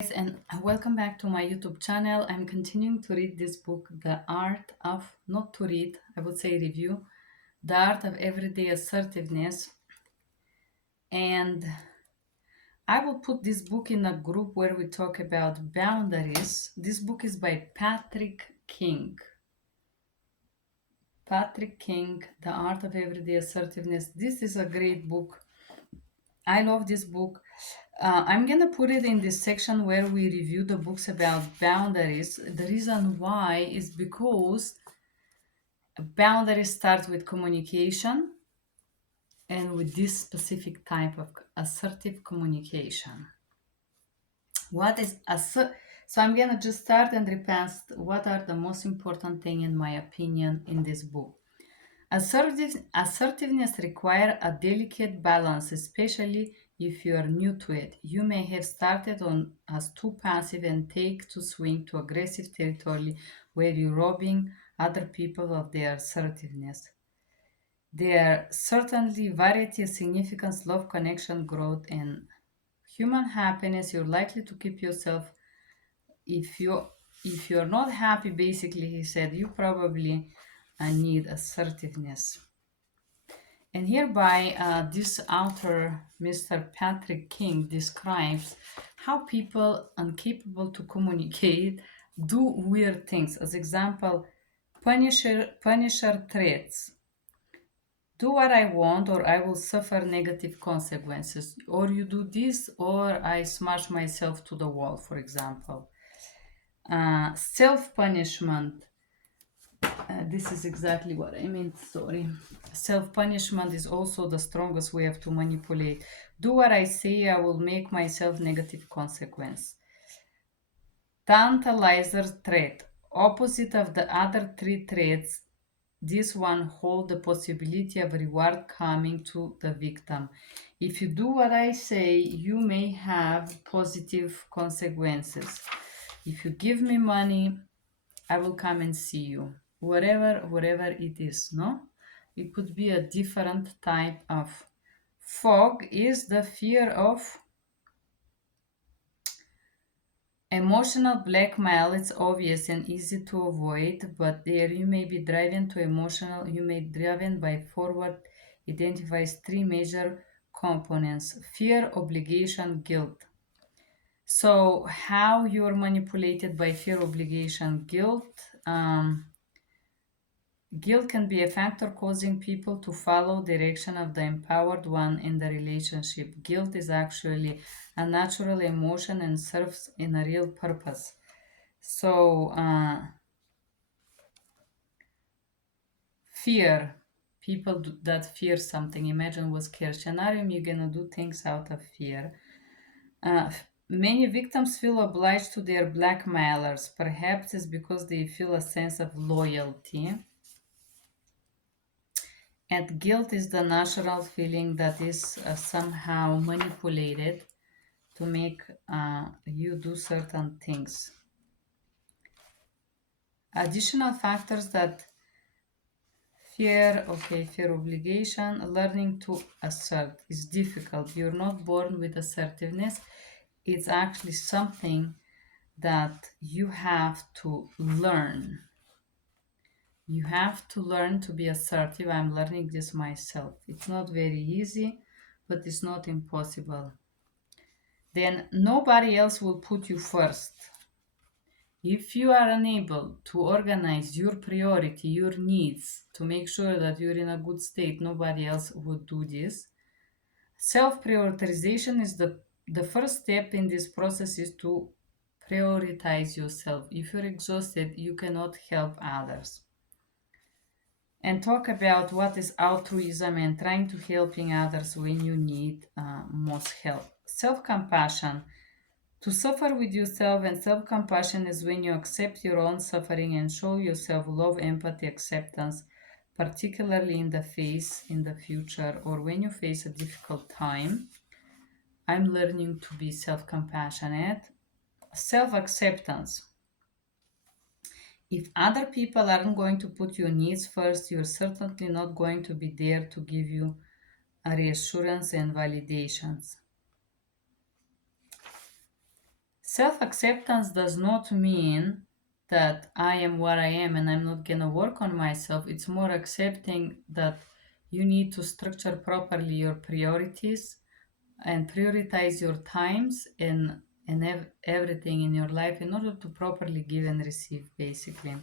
And welcome back to my YouTube channel. I'm continuing to read this book, The Art of, not to read, I would say review, The Art of Everyday Assertiveness. And I will put this book in a group where we talk about boundaries. This book is by Patrick King. Patrick King, The Art of Everyday Assertiveness. This is a great book. I love this book. I'm gonna put it in this section where we review the books about boundaries. The reason why is because boundaries start with communication and with this specific type of assertive communication. What is So I'm gonna just start and repass what are the most important thing in my opinion in this book. Assertiveness requires a delicate balance, especially if you are new to it. You may have started on as too passive and take to swing to aggressive territory where you're robbing other people of their assertiveness. There are certainly variety of significance, love, connection, growth, and human happiness. You're likely to keep yourself if you're not happy. Basically, he said you probably need assertiveness. And hereby, this author, Mr. Patrick King, describes how people incapable to communicate do weird things. As example, punisher threats. Do what I want, or I will suffer negative consequences. Or you do this, or I smash myself to the wall, for example. Self punishment. This is exactly what I meant, sorry. Self punishment is also the strongest way of to manipulate. Do what I say, I will make myself negative consequence. Tantalizer threat. Opposite of the other three threats, this one hold the possibility of reward coming to the victim. If you do what I say, you may have positive consequences. If you give me money, I will come and see you. Whatever it is, no? It could be a different type of fog is the fear of emotional blackmail. It's obvious and easy to avoid, but there you may be driven to emotional, you may be driven by forward identifies three major components: fear, obligation, guilt. So how you're manipulated by fear, obligation, guilt. Guilt can be a factor causing people to follow direction of the empowered one in the relationship. Guilt is actually a natural emotion and serves in a real purpose. So, fear, that fear something. Imagine what's scare scenario, you're gonna do things out of fear. Many victims feel obliged to their blackmailers. Perhaps it's because they feel a sense of loyalty. And guilt is the natural feeling that is somehow manipulated to make you do certain things. Additional factors that fear, obligation, learning to assert is difficult. You're not born with assertiveness. It's actually something that you have to learn. You have to learn to be assertive. I'm learning this myself. It's not very easy, but it's not impossible. Then nobody else will put you first. If you are unable to organize your priority, your needs, to make sure that you're in a good state, nobody else would do this. Self prioritization is the first step in this process is to prioritize yourself. If you're exhausted, you cannot help others. And talk about what is altruism and trying to helping others when you need most help. Self-compassion. To suffer with yourself, and self-compassion is when you accept your own suffering and show yourself love, empathy, acceptance, particularly in the future, or when you face a difficult time. I'm learning to be self-compassionate. Self-acceptance. If other people aren't going to put your needs first, you're certainly not going to be there to give you a reassurance and validations. Self acceptance does not mean that I am what I am and I'm not gonna work on myself. It's more accepting that you need to structure properly your priorities and prioritize your times and everything in your life in order to properly give and receive, basically.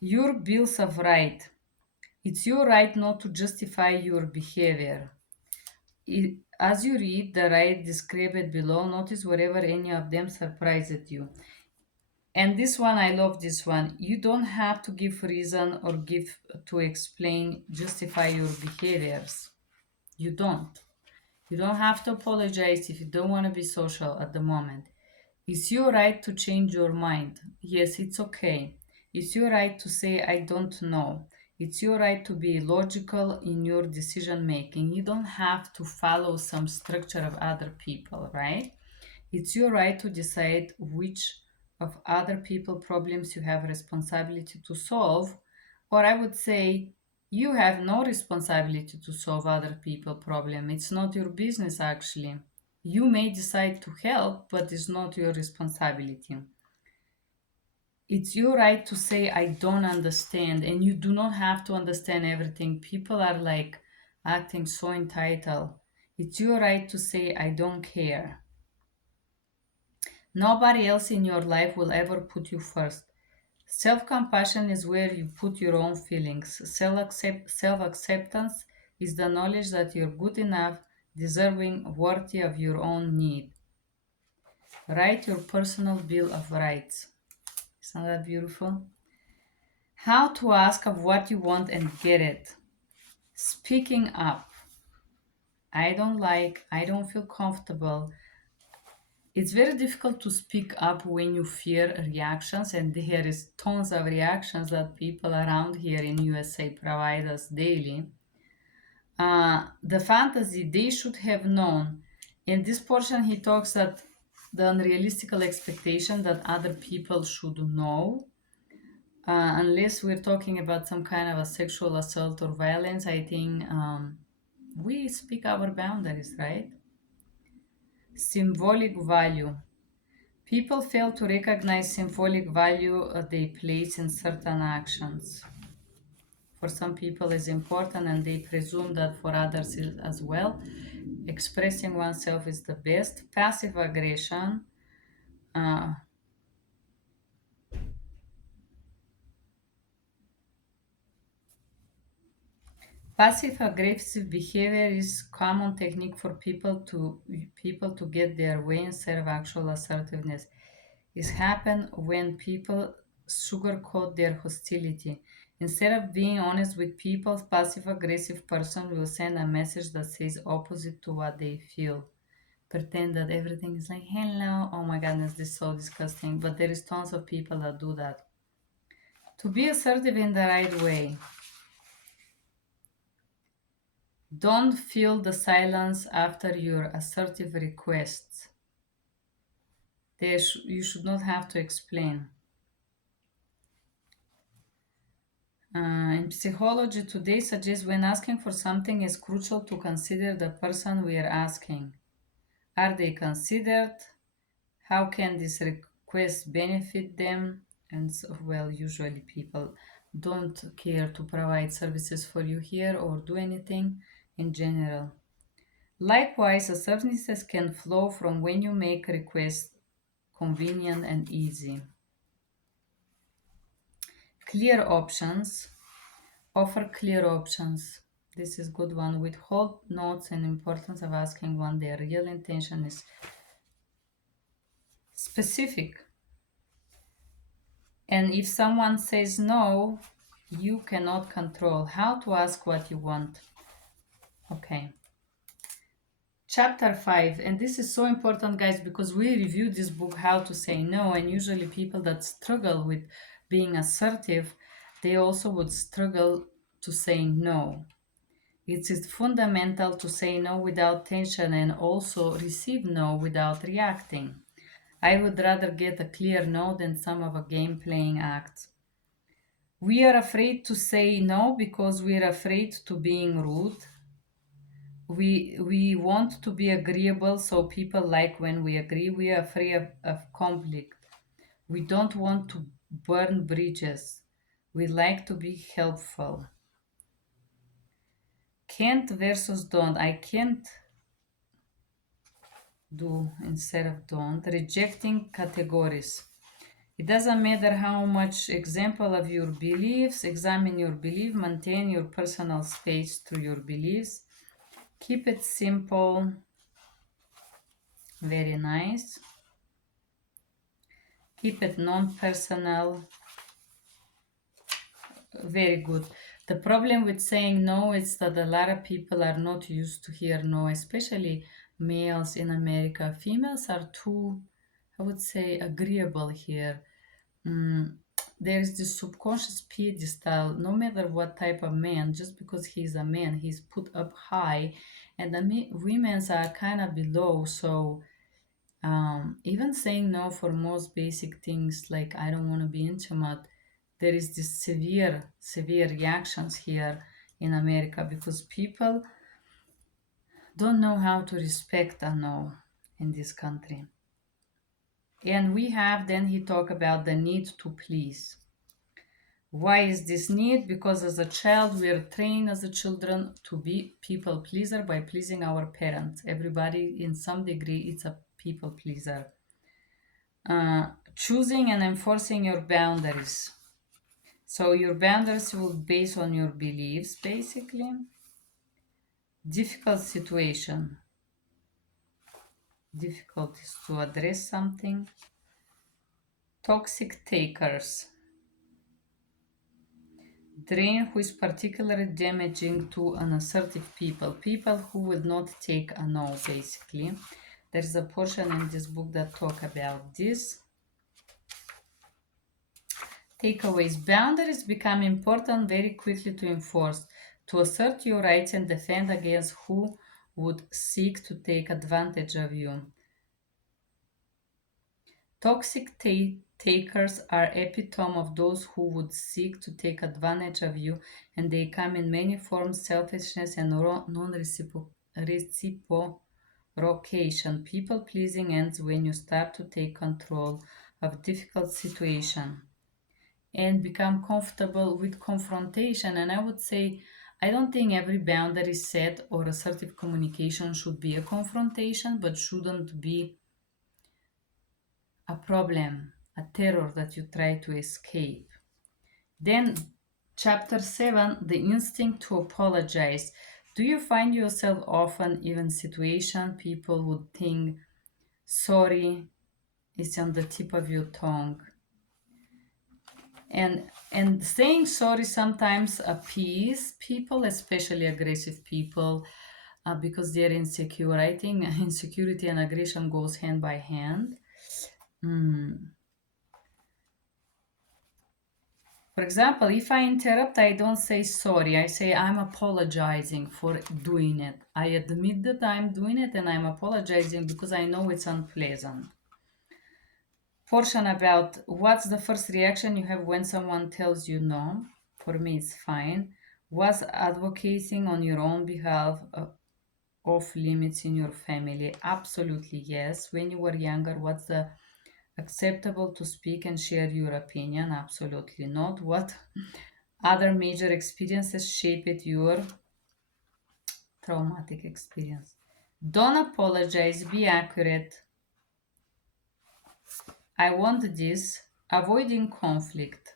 Your bills of right. It's your right not to justify your behavior. As you read the right described below, notice wherever any of them surprises you. And this one, I love this one. You don't have to give reason or give to explain, justify your behaviors. You don't. You don't have to apologize if you don't want to be social at the moment. It's your right to change your mind. Yes, it's okay. It's your right to say, I don't know. It's your right to be logical in your decision making. You don't have to follow some structure of other people, right? It's your right to decide which of other people problems you have responsibility to solve, or I would say you have no responsibility to solve other people problem. It's not your business actually. You may decide to help, but it's not your responsibility. It's your right to say I don't understand, and you do not have to understand everything. People are like acting so entitled. It's your right to say I don't care. Nobody else in your life will ever put you first. Self compassion is where you put your own feelings. Self acceptance is the knowledge that you're good enough, deserving, worthy of your own need. Write your personal bill of rights. Isn't that beautiful? How to ask of what you want and get it. Speaking up. I don't feel comfortable. It's very difficult to speak up when you fear reactions, and there is tons of reactions that people around here in USA provide us daily. The fantasy they should have known. In this portion, he talks that the unrealistic expectation that other people should know, unless we're talking about some kind of a sexual assault or violence. I think we speak our boundaries, right? Symbolic value. People fail to recognize symbolic value they place in certain actions. For some people is important and they presume that for others is as well. Expressing oneself is the best. Passive aggression. Uh, Passive aggressive behavior is common technique for people to get their way instead of actual assertiveness. This happens when people sugarcoat their hostility. Instead of being honest with people, passive aggressive person will send a message that says opposite to what they feel. Pretend that everything is like hello. Oh my goodness, this is so disgusting. But there is tons of people that do that. To be assertive in the right way, don't fill the silence after your assertive requests. You should not have to explain. In psychology today suggests when asking for something is crucial to consider the person we are asking. Are they considered? How can this request benefit them? And so, well, usually people don't care to provide services for you here or do anything in general. Likewise, assertiveness can flow from when you make requests convenient and easy. Clear options. Offer clear options. This is good one. Withhold notes and importance of asking when their real intention is specific. And if someone says no, you cannot control how to ask what you want. Okay. Chapter 5, and this is so important, guys, because we review this book, How to Say No, and usually people that struggle with being assertive, they also would struggle to say no. It is fundamental to say no without tension and also receive no without reacting. I would rather get a clear no than some of a game playing act. We are afraid to say no because we are afraid to being rude. We want to be agreeable, so people like when we agree. We are afraid of conflict. We don't want to burn bridges. We like to be helpful. Can't versus don't. I can't do instead of don't. Rejecting categories. It doesn't matter how much example of your beliefs, examine your belief, maintain your personal space through your beliefs. Keep it simple, very nice. Keep it non-personal, very good. The problem with saying no is that a lot of people are not used to hear no, especially males in America. Females are too, I would say, agreeable here. Mm, there is this subconscious pedestal, no matter what type of man, just because he's a man, he's put up high, and the women's are kind of below. So even saying no for most basic things like I don't want to be intimate, there is this severe reactions here in America because people don't know how to respect a no in this country. And we have then he talk about the need to please. Why is this need? Because as a child, we are trained as a children to be people pleaser by pleasing our parents. Everybody, in some degree, it's a people pleaser. Choosing and enforcing your boundaries. So your boundaries will base on your beliefs, basically. Difficult situation. Difficulties to address something. Toxic takers. Drain who is particularly damaging to unassertive people. People who will not take a no, basically. There's a portion in this book that talk about this. Takeaways. Boundaries become important very quickly to enforce, to assert your rights and defend against who would seek to take advantage of you. Toxic takers are epitome of those who would seek to take advantage of you, and they come in many forms: selfishness and non-reciprocation. People pleasing ends when you start to take control of difficult situation and become comfortable with confrontation. And I would say, I don't think every boundary set or assertive communication should be a confrontation, but shouldn't be a problem, a terror that you try to escape. Then, chapter 7, the instinct to apologize. Do you find yourself often, even situation, people would think sorry is on the tip of your tongue? And saying sorry sometimes appease people, especially aggressive people, because they're insecure. I think insecurity and aggression goes hand by hand. Hmm. For example, if I interrupt, I don't say sorry. I say I'm apologizing for doing it. I admit that I'm doing it and I'm apologizing because I know it's unpleasant. Portion about what's the first reaction you have when someone tells you no. For me, it's fine. Was advocating on your own behalf of limits in your family? Absolutely yes. When you were younger, what's the acceptable to speak and share your opinion? Absolutely not. What other major experiences shaped your traumatic experience? Don't apologize, be accurate. I want this. Avoiding conflict.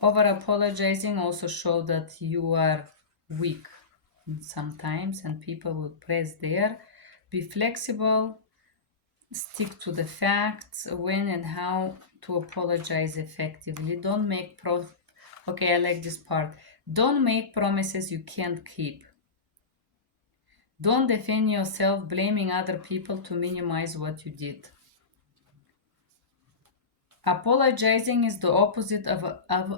Over apologizing also show that you are weak sometimes and people will press there. Be flexible, stick to the facts, when and how to apologize effectively. Don't make okay, I like this part. Don't make promises you can't keep. Don't defend yourself blaming other people to minimize what you did. Apologizing is the opposite of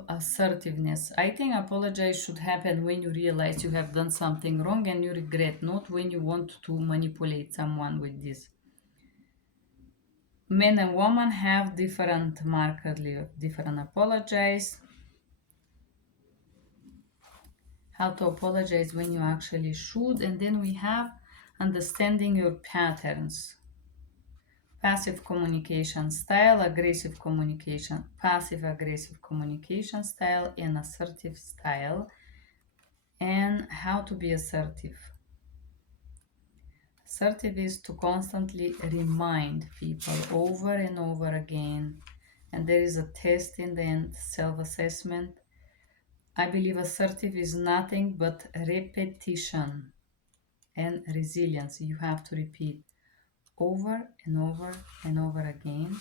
assertiveness. I think apologize should happen when you realize you have done something wrong and you regret, not when you want to manipulate someone with this. Men and women have different markedly different apologize. how to apologize when you actually should, and then we have understanding your patterns. Passive communication style, aggressive communication, passive aggressive communication style, and assertive style, and how to be assertive. Assertive is to constantly remind people over and over again, and there is a test in the end, self assessment. I believe assertive is nothing but repetition and resilience. You have to repeat over and over and over again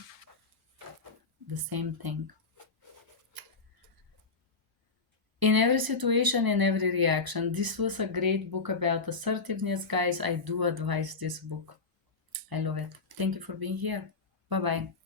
the same thing. In every situation, in every reaction. This was a great book about assertiveness, guys. I do advise this book. I love it. Thank you for being here. Bye bye.